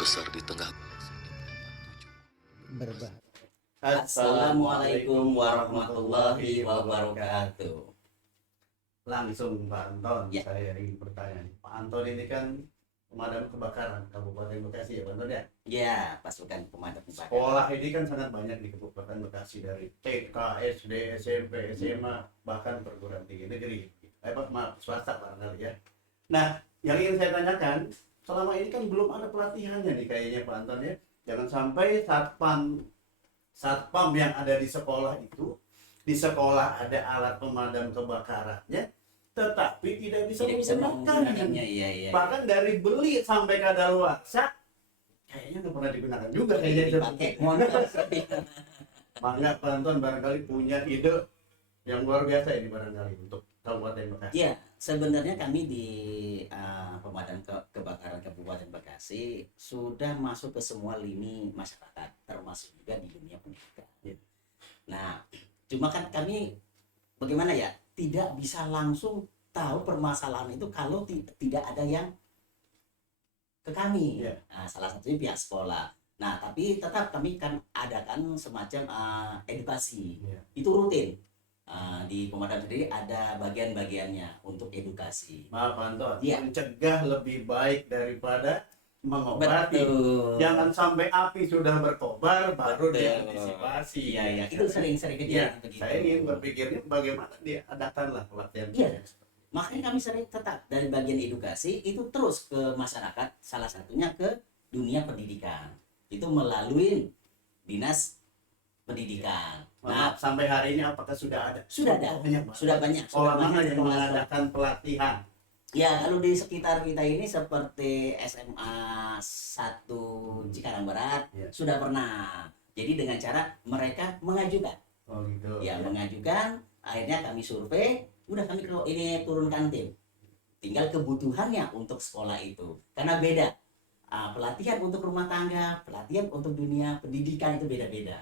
besar di tengah berbahaya. Assalamualaikum warahmatullahi wabarakatuh. Langsung Pak Anton, Ya. saya ingin bertanya nih. Pak Anton ini kan pemadam kebakaran Kabupaten Bekasi ya Pak Anton ya? Ya, pasukan pemadam kebakaran. Sekolah ini kan sangat banyak di Kabupaten Bekasi, dari TK, SD, SMP, SMA, bahkan perguruan tinggi negeri. Maaf, swasta barangkali ya. Nah, yang ingin saya tanyakan, selama ini kan belum ada pelatihannya nih kayaknya Pak Anton ya. Jangan sampai satpam yang ada di sekolah itu, di sekolah ada alat pemadam kebakarannya, tetapi tidak bisa menggunakannya. Iya. Bahkan dari beli sampai kadaluarsa kayaknya nggak pernah digunakan juga kayaknya dipakai motor. Mangga Pak Anton barangkali punya ide yang luar biasa ini barangkali untuk Kabupaten Bekasi. Ya, sebenarnya kami di pemadam kebakaran Kabupaten Bekasi sudah masuk ke semua lini masyarakat, termasuk juga di dunia pendidikan. Ya. Nah, cuma kan kami bagaimana ya, tidak bisa langsung tahu permasalahan itu kalau tidak ada yang ke kami. Ya. Nah, salah satunya pihak sekolah. Nah, tapi tetap kami kan adakan semacam edukasi. Ya. Itu rutin. Di pemadam sendiri ada bagian-bagiannya untuk edukasi. Maaf Pak Anton, Ya. mencegah lebih baik daripada mengobati. Betul. Jangan sampai api sudah berkobar baru Betul. diantisipasi. Iya. Itu sering-sering Ya, kejadian begitu. saya ingin berpikirnya bagaimana diadakanlah pelatihan. Iya. Makanya kami sering tetap dari bagian edukasi itu terus ke masyarakat, salah satunya ke dunia pendidikan. Itu melalui dinas pendidikan. Nah, Maaf, sampai hari ini apakah sudah ada? sudah ada. Sudah banyak. Sekolah mana banyak yang sekolah. mengadakan pelatihan? Ya, kalau di sekitar kita ini seperti SMA 1 Cikarang Barat Ya. sudah pernah. Jadi dengan cara mereka mengajukan. Oh gitu. Ya, mengajukan, akhirnya kami survei, udah kami ini turunkan tim. Tinggal kebutuhannya untuk sekolah itu. Karena beda. Pelatihan untuk rumah tangga, pelatihan untuk dunia pendidikan itu beda-beda.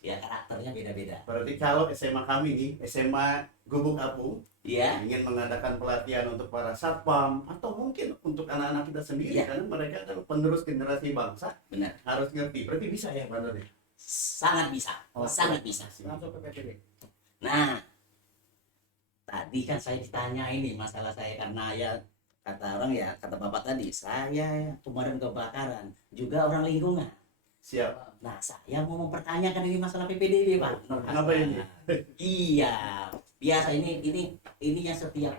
Ya, karakternya beda-beda. Berarti kalau SMA kami nih, SMA Gubuk Apung, Ya, ingin mengadakan pelatihan untuk para satpam atau mungkin untuk anak-anak kita sendiri, Ya. karena mereka adalah penerus generasi bangsa, benar. harus ngerti. Berarti bisa ya Pak Nur? Sangat bisa. Sangat bisa. Langsung ke PPD. Nah, tadi kan saya ditanya ini masalah saya karena ya kata orang ya, kata bapak tadi, saya pemadam kebakaran, juga orang lingkungan. Siap. Nah, saya mau mempertanyakan ini masalah PPDB, Pak. Kenapa ini? Iya, biasa ini yang setiap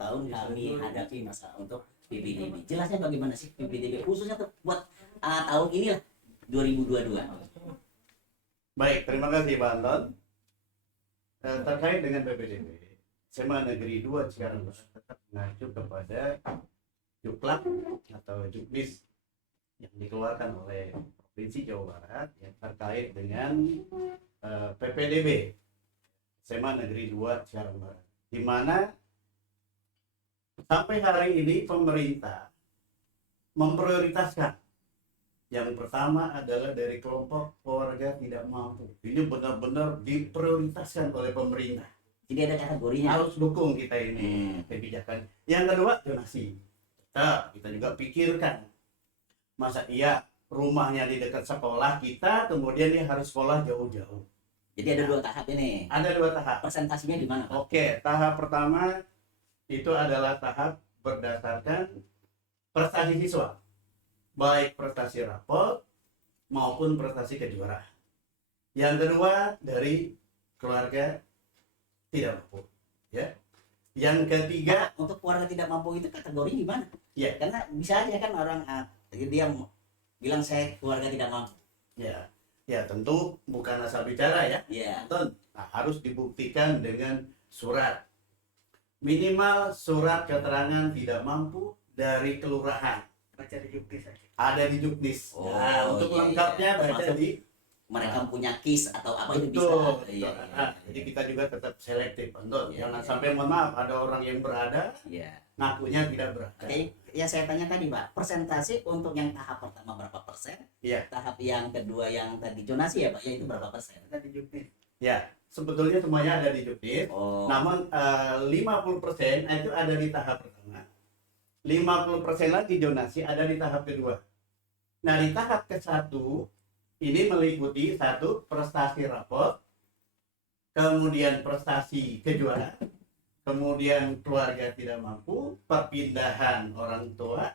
tahun kami hadapi masalah untuk PPDB. Jelasnya bagaimana sih PPDB khususnya buat tahun ini lah 2022. Baik, terima kasih Pak Anton. Terkait dengan PPDB, SMA Negeri 2 Cikarang Barat tetap mengacu kepada Juklak atau Juknis yang dikeluarkan oleh Provinsi Jawa Barat yang terkait dengan PPDB SMA Negeri 2 Cikarang Barat, di mana sampai hari ini pemerintah memprioritaskan yang pertama adalah dari kelompok keluarga tidak mampu. Ini benar-benar diprioritaskan oleh pemerintah. Jadi ada kategorinya. Harus dukung kita ini kebijakan. Yang kedua, donasi. Kita juga pikirkan, masa iya rumahnya di dekat sekolah kita, kemudian dia harus sekolah jauh-jauh. Jadi ada 2 tahap ini. Ada 2 tahap. Presentasinya di mana, Pak? Oke, tahap pertama itu adalah tahap berdasarkan prestasi siswa, baik prestasi rapor maupun prestasi kejuaraan. Yang kedua dari keluarga tidak mampu, ya. Yang ketiga, Untuk keluarga tidak mampu itu kategori di mana? ya, Karena bisa aja kan orang dia bilang saya keluarga tidak mampu. ya tentu bukan asal bicara ya. Ya, Nah, harus dibuktikan dengan surat, minimal surat keterangan tidak mampu dari kelurahan. Baca di Juknis aja. Ada di Juknis. Oh, Nah, untuk iya, lengkapnya iya. baca Termasuk di mereka punya KIS atau apa itu bisa. betul. Iya. Nah, jadi kita juga tetap selektif, Anton. Iya, Jangan iya. sampai mohon maaf ada orang yang berada Iya. ngakunya tidak berada. Oke, ya saya tanya tadi, Pak, persentase untuk yang tahap pertama berapa persen? Iya. Tahap yang kedua yang tadi zonasi ya, Pak, ya itu berapa persen? Ada di Juknis. Ya, sebetulnya semuanya ada di Juknis. Oh. Namun 50% itu ada di tahap pertama. 50% lagi donasi ada di tahap kedua. Nah, di tahap ke-1 ini meliputi satu prestasi rapor, kemudian prestasi kejuaraan, kemudian keluarga tidak mampu, perpindahan orang tua,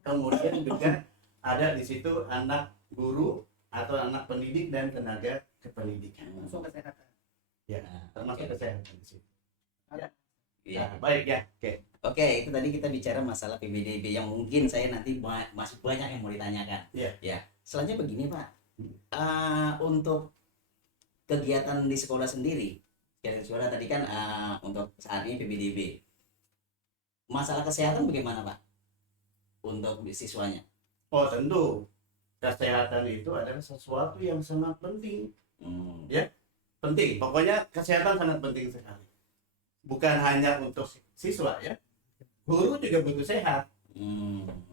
kemudian juga ada di situ anak guru atau anak pendidik dan tenaga kependidikan. Langsung kesehatan. Ya, termasuk kesehatan di situ. Iya. Nah, baik ya. Oke, itu tadi kita bicara masalah PBDB yang mungkin saya nanti masih banyak yang mau ditanyakan. Iya. Ya, selanjutnya begini Pak. Untuk kegiatan di sekolah sendiri, kegiatan sekolah tadi kan untuk saat ini PBDB. Masalah kesehatan bagaimana Pak? Untuk siswanya? Oh, tentu. Kesehatan itu adalah sesuatu yang sangat penting. Penting. Pokoknya kesehatan sangat penting sekali. Bukan hanya untuk siswa ya. Guru juga butuh sehat.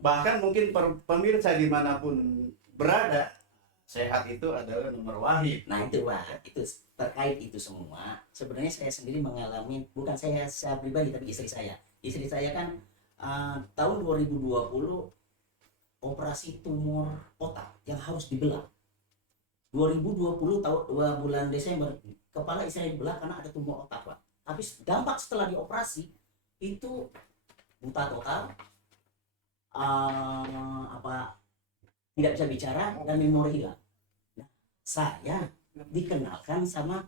Bahkan mungkin pemirsa dimanapun berada, sehat itu adalah nomor wahid. Nah itu Pak, itu terkait itu semua. Sebenarnya saya sendiri mengalami, bukan saya pribadi tapi istri saya. Istri saya kan tahun 2020 operasi tumor otak yang harus dibelah. 2020 bulan Desember kepala istri dibelah karena ada tumor otak Pak. Tapi dampak setelah dioperasi itu buta total, tidak bisa bicara dan memori hilang. Nah, saya dikenalkan sama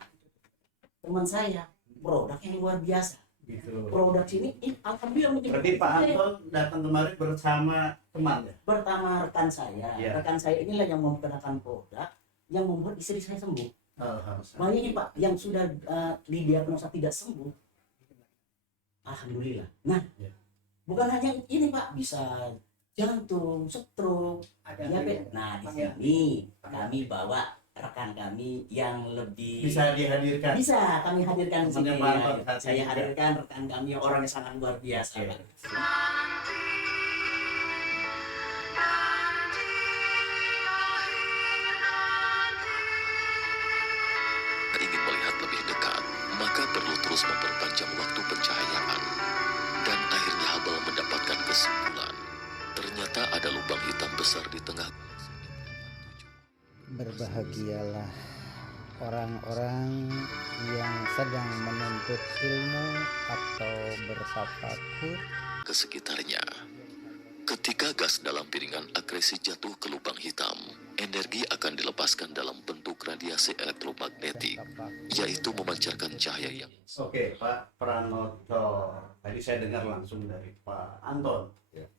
teman saya, produk yang luar biasa. Gitu. Produk ini alhamdulillah Berarti Pak Anton datang kemarin bersama teman ya? pertama rekan saya. Iya. Rekan saya inilah yang memperkenalkan produk yang membuat istri saya sembuh. Banyak Pak yang sudah didiagnosa tidak sembuh. Alhamdulillah. Nah, Ya. bukan hanya ini Pak, bisa jantung, stroke, diabetes. Nah, di sini kami bawa rekan kami yang lebih Bisa dihadirkan. bisa kami hadirkan di sini. Temannya Pak Anton satu Saya juga. hadirkan rekan kami yang orang yang sangat luar biasa. Oke. Pak. Ingin melihat lebih dekat, maka perlu terus memperpanjang waktu pencahayaan. Dan akhirnya Hubble mendapatkan kesimpulan. Ternyata ada lubang hitam besar di tengah. Berbahagialah orang-orang yang sedang menuntut ilmu atau bertafakur Ke sekitarnya. Ketika gas dalam piringan akresi jatuh ke lubang hitam, energi akan dilepaskan dalam bentuk radiasi elektromagnetik, yaitu memancarkan cahaya yang... Oke, Pak Pranoto. Tadi saya dengar langsung dari Pak Anton.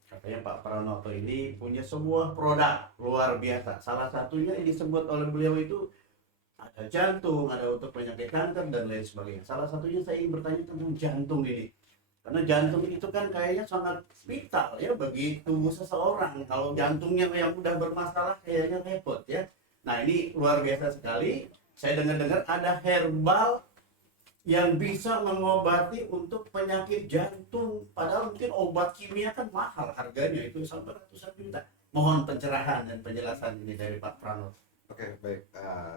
Katanya Pak Pranoto ini punya sebuah produk luar biasa. Salah satunya yang disebut oleh beliau itu ada jantung, ada untuk penyakit kanker dan lain sebagainya. Salah satunya saya ingin bertanya tentang jantung ini. Karena jantung itu kan kayaknya sangat vital ya bagi tubuh seseorang. Kalau jantungnya yang udah bermasalah kayaknya repot ya. Nah ini luar biasa sekali. Saya dengar-dengar ada herbal yang bisa mengobati untuk penyakit jantung. Padahal mungkin obat kimia kan mahal harganya itu sampai ratusan juta. Mohon pencerahan dan penjelasan ini dari Pak Pranoto. Oke, baik.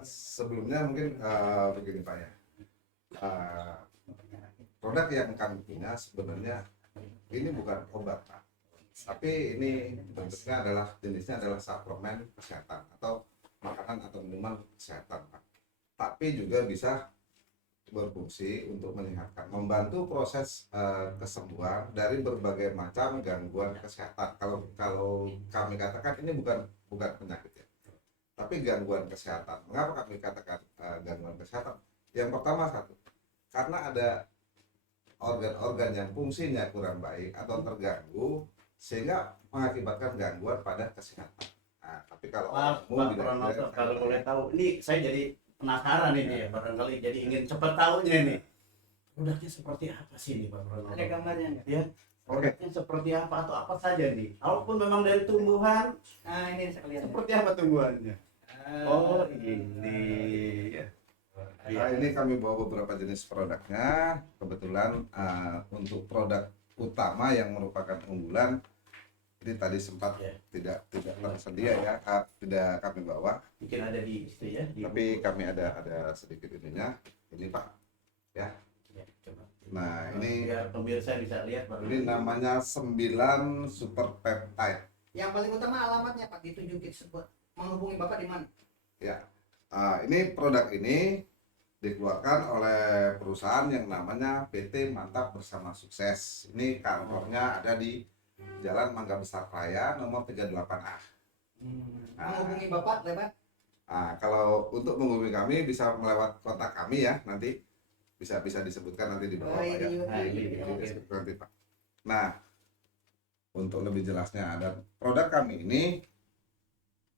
Sebelumnya mungkin begini Pak ya. Produk yang kami punya sebenarnya ini bukan obat Pak. Tapi ini bentuknya adalah jenisnya adalah suplemen kesehatan atau makanan atau minuman kesehatan Pak. Tapi juga bisa berfungsi untuk menyehatkan, membantu proses kesembuhan dari berbagai macam gangguan kesehatan. Kalau kami katakan ini bukan penyakit ya, tapi gangguan kesehatan. Mengapa kami katakan gangguan kesehatan? Yang pertama satu, karena ada organ-organ yang fungsinya kurang baik atau terganggu sehingga mengakibatkan gangguan pada kesehatan. Nah, tapi kalau Pak umum Pranoto, kalau boleh tahu, ini saya jadi penasaran ini ya, barangkali jadi ingin cepat tahunya ini. Produknya seperti apa sih ini Pak Pranoto? Ada gambarnya nggak? Ya, produknya seperti apa atau apa saja nih? Kalaupun memang dari tumbuhan, Nah ini bisa kelihatan. seperti apa tumbuhannya? Oh ini ya. Ini kami bawa beberapa jenis produknya. Kebetulan untuk produk utama yang merupakan unggulan ini tadi sempat Ya. tidak tersedia ya, tidak kami bawa. Mungkin ada di itu ya. Di Tapi buku. kami ada sedikit ininya. Ini Pak. Ya, coba. Nah ini Biar pemirsa bisa lihat Pak. namanya 9 super peptide. Yang paling utama alamatnya Pak ditunjukin sebut menghubungi Bapak di mana? Ya, ini produk ini dikeluarkan oleh perusahaan yang namanya PT Mantap Bersama Sukses. Ini kantornya ada di Jalan Mangga Besar Raya nomor 38A. Menghubungi Bapak lewat Kalau untuk menghubungi kami bisa melewat kontak kami ya, nanti bisa disebutkan nanti di bawah Pak, ya. Di deskripsi nanti Pak. Nah, untuk lebih jelasnya ada produk kami ini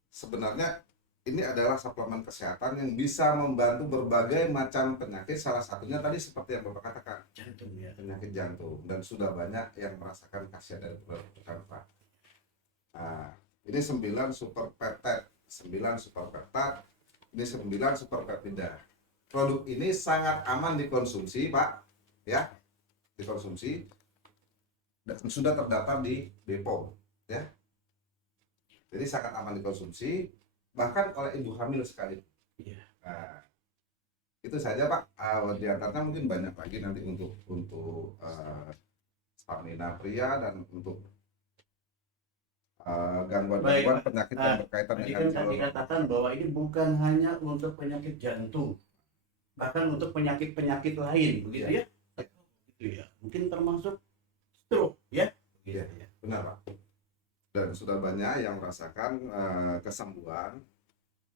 sebenarnya ini adalah suplemen kesehatan yang bisa membantu berbagai macam penyakit, salah satunya tadi seperti yang Bapak katakan, Jantung ya. penyakit jantung, dan sudah banyak yang merasakan khasiat dari produk Pak. Ini 9 super peptide, 9 super peptide, ini 9 super peptida. Produk ini sangat aman dikonsumsi Pak, ya, dikonsumsi dan sudah terdaftar di BPOM, ya. Jadi sangat aman dikonsumsi, bahkan oleh ibu hamil sekali. Iya. Nah, itu saja Pak. Di antaranya mungkin banyak lagi nanti untuk stamina pria dan untuk gangguan-gangguan Baik, penyakit yang berkaitan Tadi dengan kan saluran. dikatakan bahwa ini bukan hanya untuk penyakit jantung, bahkan untuk penyakit-penyakit lain, begitu ya? Gitu ya. Mungkin termasuk stroke, ya? Iya, benar Pak. Dan sudah banyak yang merasakan kesembuhan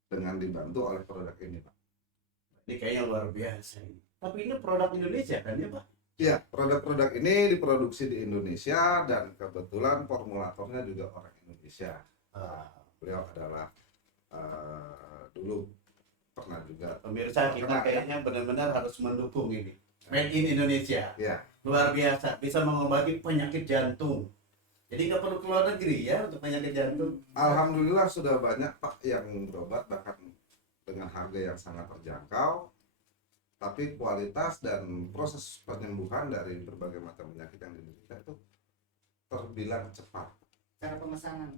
dengan dibantu oleh produk ini Pak. Ini kayaknya luar biasa ini. Tapi ini produk Indonesia kan ya Pak? Ya, produk-produk ini diproduksi di Indonesia dan kebetulan formulatornya juga orang Indonesia. Beliau adalah dulu pernah juga. Pemirsa kita kayaknya benar-benar harus mendukung ini. Made in Indonesia. Ya, Luar biasa, bisa mengobati penyakit jantung. Jadi nggak perlu keluar negeri ya untuk penyakit jantung. alhamdulillah sudah banyak Pak yang berobat bahkan dengan harga yang sangat terjangkau. Tapi kualitas dan proses penyembuhan dari berbagai macam penyakit yang diderita itu terbilang cepat. cara pemesanan.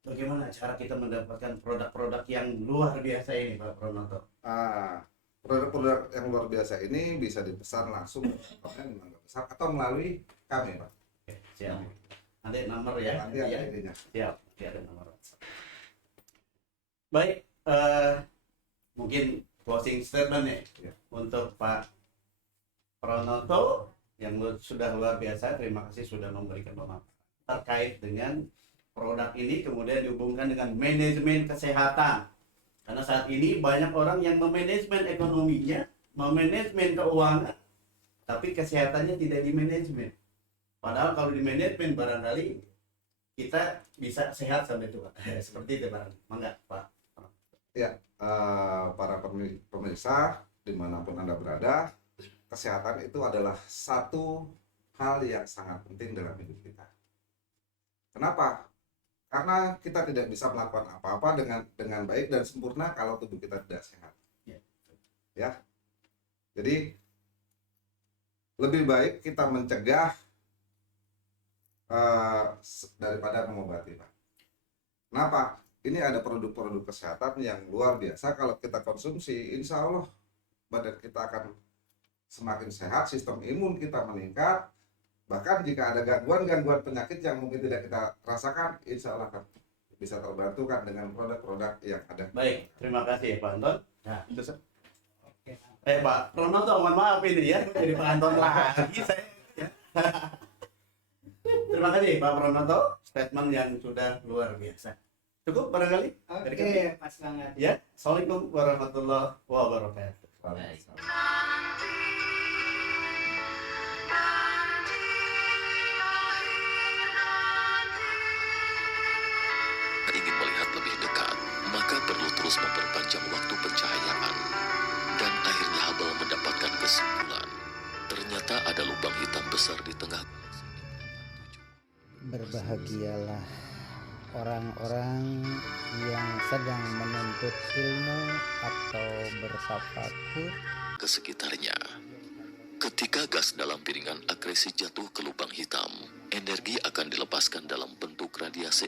Bagaimana cara kita mendapatkan produk-produk yang luar biasa ini Pak Pronoto? Produk-produk yang luar biasa ini bisa dipesan langsung di Mangga Besar atau melalui kami Pak. Oke, siap. Nanti nomor ya. Nanti ada ininya. Siap, nanti ada nomor WhatsApp. Baik, mungkin closing statement nih Ya. untuk Pak Pronoto yang sudah luar biasa. Terima kasih sudah memberikan pemaparan terkait dengan produk ini, kemudian dihubungkan dengan manajemen kesehatan. Karena saat ini banyak orang yang memanajemen ekonominya, memanajemen keuangan, tapi kesehatannya tidak dimanajemen. Padahal kalau dimanajemen barangkali kita bisa sehat sampai tua. Seperti itu Pak. Mangga Pak. Para pemirsa dimanapun Anda berada, kesehatan itu adalah satu hal yang sangat penting dalam hidup kita. Kenapa? Karena kita tidak bisa melakukan apa-apa dengan baik dan sempurna kalau tubuh kita tidak sehat. Ya. Jadi lebih baik kita mencegah daripada mengobati, Pak. Kenapa? Ini ada produk-produk kesehatan yang luar biasa. Kalau kita konsumsi, insya Allah badan kita akan semakin sehat, sistem imun kita meningkat. Bahkan jika ada gangguan-gangguan penyakit yang mungkin tidak kita rasakan, insya Allah akan bisa terbantukan dengan produk-produk yang ada. Baik, terima kasih Pak Anton. Nah, itu Oke. Pak Pronoto, mohon maaf ini ya, jadi Pak Anton lagi saya. Ya. Terima kasih Pak Pronoto, statement yang sudah luar biasa. Cukup barangkali? Dari kami? Oke, pas banget. Ya, Assalamualaikum warahmatullahi wabarakatuh. Ingin melihat lebih dekat, maka perlu terus memperpanjang waktu pencahayaan. Dan akhirnya Hubble mendapatkan kesimpulan. Ternyata ada lubang hitam besar di tengah. Berbahagialah orang-orang yang sedang menuntut ilmu atau bertafakur Ke sekitarnya. Ketika gas dalam piringan akresi jatuh ke lubang hitam, energi akan dilepaskan dalam bentuk radiasi